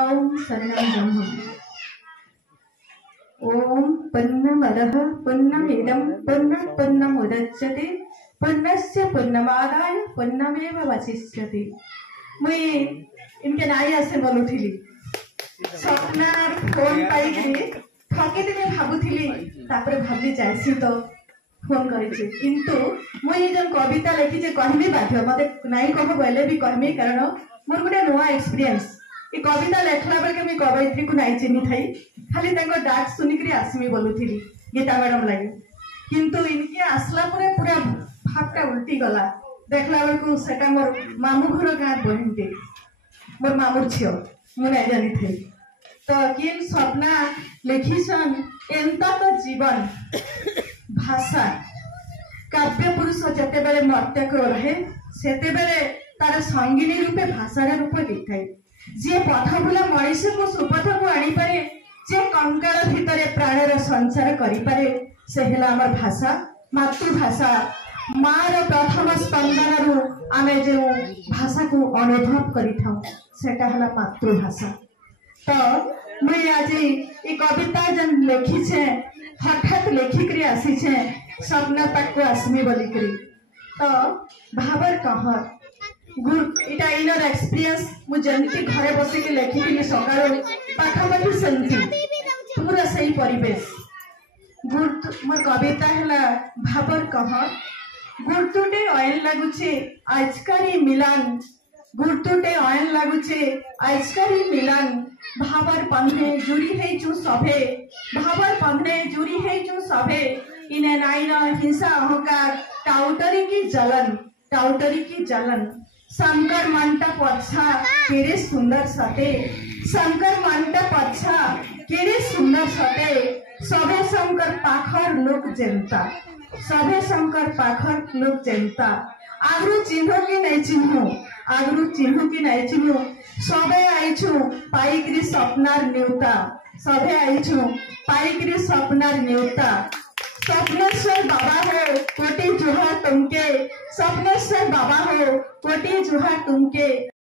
ओम शरणं ब्रह्म। ओम पूर्णमदः पूर्णमिदं पूर्णमुदच्यते पूर्णस्य पूर्णमादाय पूर्णमेवावशिष्यते। मुई इनके नाई आसे बोलुथिली स्वप्नार फोन पाइकरी ठकी दिने भाबुथिली तापर भाबली जायसी तो फोन करिछि किंतु मुई जन कविता लिखी जे कहबी बाध्य मते नाई कह बोले भी कहमी कारण मोर गुटे नुआ एक्सपीरियंस ई कविता लेखला बेले मी कवयित्री को नाई चिनी थाई खाली तांको डाक सुनिकरी आसमी बोलुथिली गीता मैडम लागे किंतु इनके आसला परे पूरा भावटा उल्टी गला देखला बेलकु सेटा मोर मामू घर गाँ बहिनते मोर मामूर झियो मु नाई जानी थी तो किन स्वप्ना लिखिछन एंता तो जीवन भाषा काव्य पुरुष जते बेले मर्त्यक रहे सेते बेले तार संगिनी रूपे भाषार रूप लिखाए जे पथ भूला मनीष को सुपथ को आनी पारे जे कंकाल भितर प्राणर संचार करि पारे से हेला हमर भाषा मातृभाषा मार प्रथम स्पंदन रु आमे जे भाषा को अनुभव करि थाउ सेटा हला मातृभाषा। तो मैं आज ये कविता जन लिखी छे हठात लेखिक आसी छे स्वप्ना तक आसमी बोलिक तो भावर कहर गुरु इटा इनर एक्सपीरियंस मु जंती घरे बसी के लेखिली सकाळ पाखापाखि सेंती पूरा सही परिवेश गुरु मोर कविता हला भावर कहर गुरुतुटे ऑयल लागुचे आजकारी मिलान गुरुतुटे ऑयल लागुचे आजकारी मिलान भावर पंधे जुरी है जो सभे भावर पंधे जुरी है जो सभे इने नाइन हिंसा अहंकार टाउटरी की जलन शंकर मंटा पच्छा केरे सुंदर सते शंकर मंटा पच्छा केरे सुंदर सते सभे शंकर पाखर लोक जेंता सभे शंकर पाखर लोक जेंता आगरू चिन्ह की नहीं चिन्ह सबे आइछु पाइकरी स्वप्नार न्यूता सबे आइछु पाइकरी स्वप्नार न्यूता स्वप्नेश्वर बाबा हो कोटि जुहा तुमके स्वप्नेश्वर बाबा हो कोटि जुहा तुमके।